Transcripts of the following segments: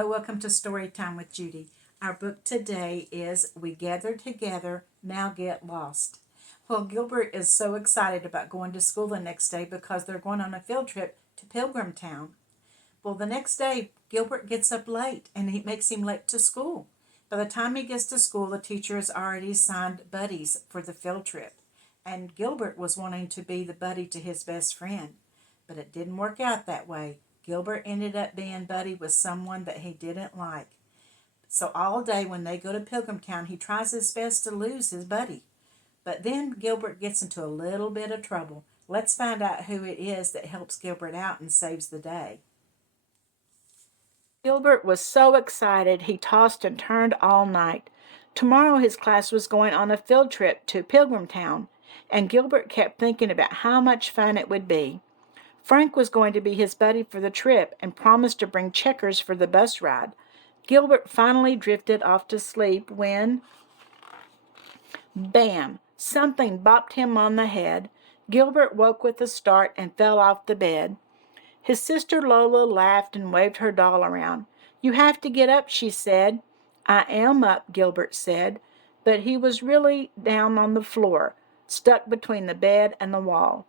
Hello, welcome to Story Time with Judy. Our book today is We Gather Together, Now Get Lost. Well, Gilbert is so excited about going to school the next day because they're going on a field trip to Pilgrim Town. Well, the next day, Gilbert gets up late and it makes him late to school. By the time he gets to school, the teacher has already assigned buddies for the field trip. And Gilbert was wanting to be the buddy to his best friend. But it didn't work out that way. Gilbert ended up being buddy with someone that he didn't like. So all day when they go to Pilgrim Town, he tries his best to lose his buddy. But then Gilbert gets into a little bit of trouble. Let's find out who it is that helps Gilbert out and saves the day. Gilbert was so excited he tossed and turned all night. Tomorrow his class was going on a field trip to Pilgrim Town, and Gilbert kept thinking about how much fun it would be. Frank was going to be his buddy for the trip and promised to bring checkers for the bus ride. Gilbert finally drifted off to sleep when, bam, something bopped him on the head. Gilbert woke with a start and fell off the bed. His sister Lola laughed and waved her doll around. "You have to get up," she said. "I am up," Gilbert said, but he was really down on the floor, stuck between the bed and the wall.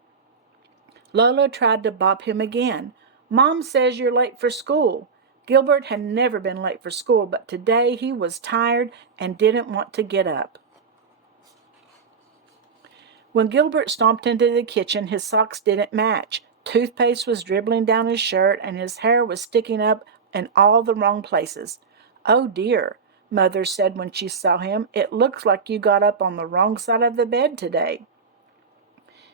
Lola tried to bop him again. "Mom says you're late for school." Gilbert had never been late for school, but today he was tired and didn't want to get up. When Gilbert stomped into the kitchen, his socks didn't match. Toothpaste was dribbling down his shirt, and his hair was sticking up in all the wrong places. "Oh dear," Mother said when she saw him. "It looks like you got up on the wrong side of the bed today."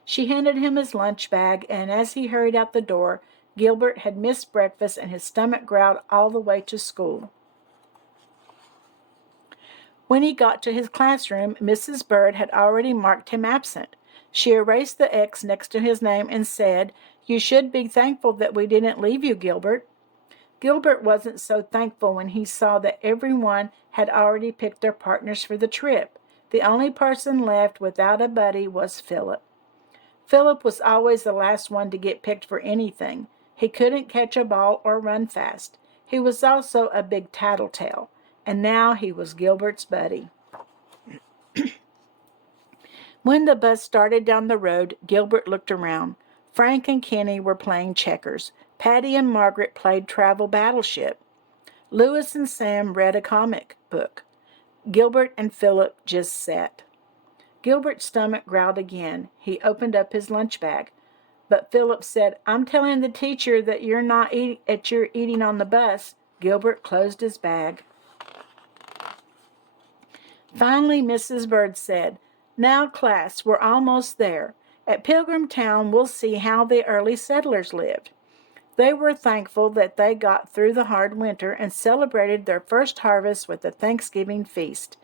She handed him his lunch bag, and as he hurried out the door, Gilbert had missed breakfast and his stomach growled all the way to school. When he got to his classroom, Mrs. Bird had already marked him absent. She erased the X next to his name and said, "You should be thankful that we didn't leave you, Gilbert." Gilbert wasn't so thankful when he saw that everyone had already picked their partners for the trip. The only person left without a buddy was Philip. Philip was always the last one to get picked for anything. He couldn't catch a ball or run fast. He was also a big tattletale, and now he was Gilbert's buddy. When the bus started down the road, Gilbert looked around. Frank and Kenny were playing checkers. Patty and Margaret played Travel Battleship. Louis and Sam read a comic book. Gilbert and Philip just sat. Gilbert's stomach growled again. He opened up his lunch bag. But Philip said, "I'm telling the teacher that you're not eating on the bus." Gilbert closed his bag. Finally, Mrs. Bird said, "Now, class, we're almost there. At Pilgrim Town, we'll see how the early settlers lived." They were thankful that they got through the hard winter and celebrated their first harvest with a Thanksgiving feast.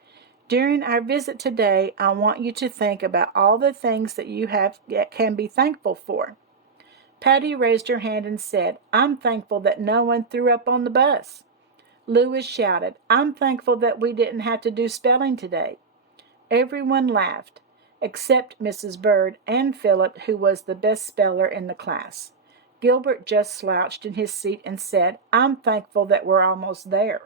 During our visit today, I want you to think about all the things that you can be thankful for. Patty raised her hand and said, "I'm thankful that no one threw up on the bus." Louis shouted, "I'm thankful that we didn't have to do spelling today." Everyone laughed, except Mrs. Bird and Philip, who was the best speller in the class. Gilbert just slouched in his seat and said, "I'm thankful that we're almost there."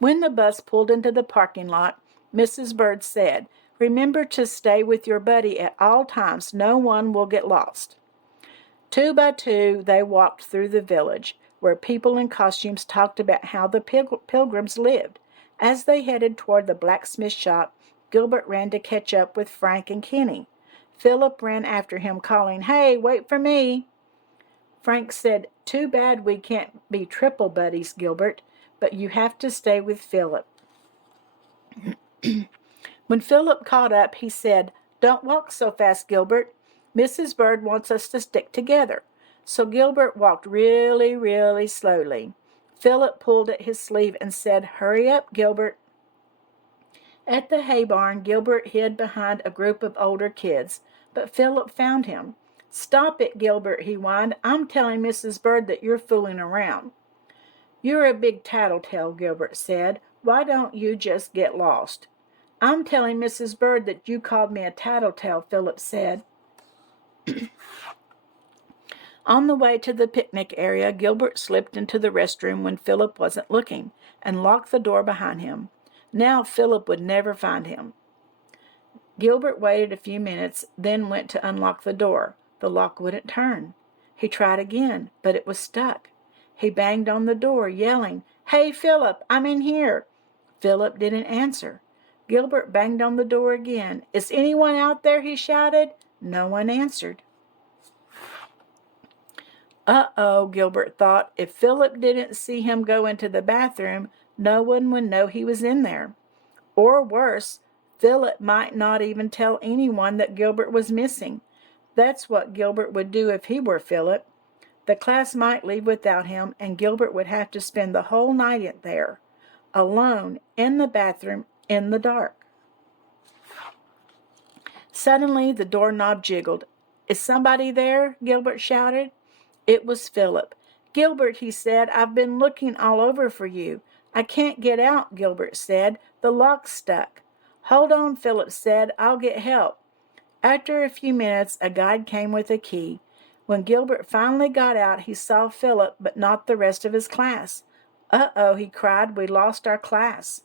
When the bus pulled into the parking lot, Mrs. Bird said, "Remember to stay with your buddy at all times. No one will get lost." Two by two, they walked through the village, where people in costumes talked about how the pilgrims lived. As they headed toward the blacksmith shop, Gilbert ran to catch up with Frank and Kenny. Philip ran after him, calling, "Hey, wait for me." Frank said, "Too bad we can't be triple buddies, Gilbert, but you have to stay with Philip." When Philip caught up, he said, "Don't walk so fast, Gilbert. Mrs. Bird wants us to stick together." So Gilbert walked really, really slowly. Philip pulled at his sleeve and said, "Hurry up, Gilbert." At the hay barn, Gilbert hid behind a group of older kids, but Philip found him. "Stop it, Gilbert," he whined. "I'm telling Mrs. Bird that you're fooling around." "You're a big tattletale," Gilbert said. "Why don't you just get lost?" "I'm telling Mrs. Bird that you called me a tattletale," Philip said. On the way to the picnic area, Gilbert slipped into the restroom when Philip wasn't looking and locked the door behind him. Now Philip would never find him. Gilbert waited a few minutes, then went to unlock the door. The lock wouldn't turn. He tried again, but it was stuck. He banged on the door, yelling, "Hey, Philip, I'm in here." Philip didn't answer. Gilbert banged on the door again. "Is anyone out there?" he shouted. No one answered. Uh-oh, Gilbert thought. If Philip didn't see him go into the bathroom, no one would know he was in there. Or worse, Philip might not even tell anyone that Gilbert was missing. That's what Gilbert would do if he were Philip. The class might leave without him, and Gilbert would have to spend the whole night there, alone, in the bathroom, in the dark. Suddenly, the doorknob jiggled. "Is somebody there?" Gilbert shouted. It was Philip. "Gilbert," he said, "I've been looking all over for you." "I can't get out," Gilbert said. "The lock's stuck." "Hold on," Philip said. "I'll get help." After a few minutes, a guide came with a key. When Gilbert finally got out, he saw Philip, but not the rest of his class. "Uh-oh," he cried, "we lost our class."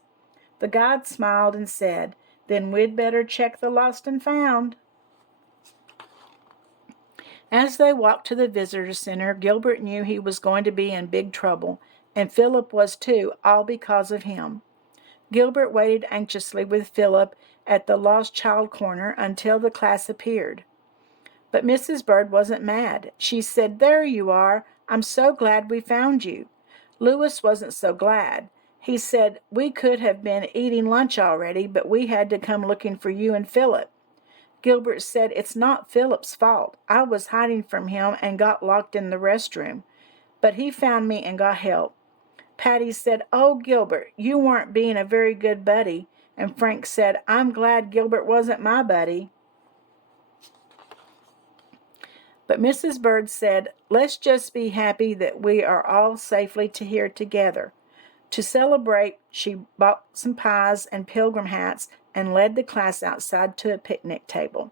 The guide smiled and said, "Then we'd better check the lost and found." As they walked to the visitor center, Gilbert knew he was going to be in big trouble, and Philip was too, all because of him. Gilbert waited anxiously with Philip at the lost child corner until the class appeared. But Mrs. Bird wasn't mad. She said, "There you are. I'm so glad we found you." Louis wasn't so glad. He said, "We could have been eating lunch already, but we had to come looking for you and Philip." Gilbert said, "It's not Philip's fault. I was hiding from him and got locked in the restroom. But he found me and got help." Patty said, "Oh, Gilbert, you weren't being a very good buddy." And Frank said, "I'm glad Gilbert wasn't my buddy." But Mrs. Bird said, "Let's just be happy that we are all safely here together." To celebrate, she bought some pies and pilgrim hats and led the class outside to a picnic table.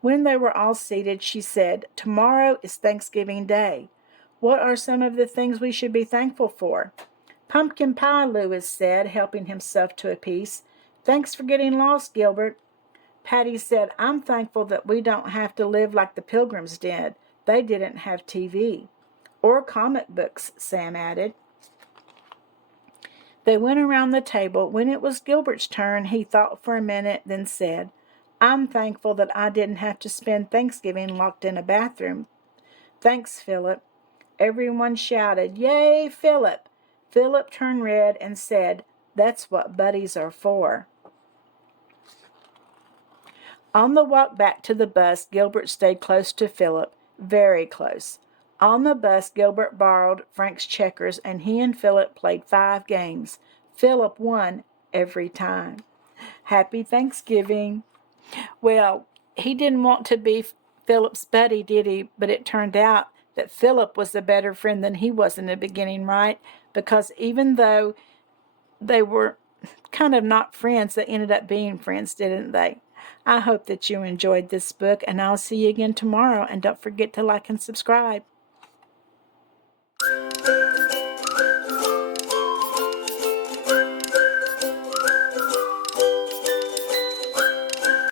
When they were all seated, she said, "Tomorrow is Thanksgiving Day. What are some of the things we should be thankful for?" "Pumpkin pie," Louis said, helping himself to a piece. "Thanks for getting lost, Gilbert." Patty said, "I'm thankful that we don't have to live like the Pilgrims did. They didn't have TV." "Or comic books," Sam added. They went around the table. When it was Gilbert's turn, he thought for a minute, then said, "I'm thankful that I didn't have to spend Thanksgiving locked in a bathroom." "Thanks, Philip." Everyone shouted, "Yay, Philip!" Philip turned red and said, "That's what buddies are for." On the walk back to the bus, Gilbert stayed close to Philip, very close. On the bus, Gilbert borrowed Frank's checkers, and he and Philip played 5 games. Philip won every time. Happy Thanksgiving. Well, he didn't want to be Philip's buddy, did he? But it turned out that Philip was a better friend than he was in the beginning, right? Because even though they were kind of not friends, they ended up being friends, didn't they? I hope that you enjoyed this book, and I'll see you again tomorrow. And don't forget to like and subscribe.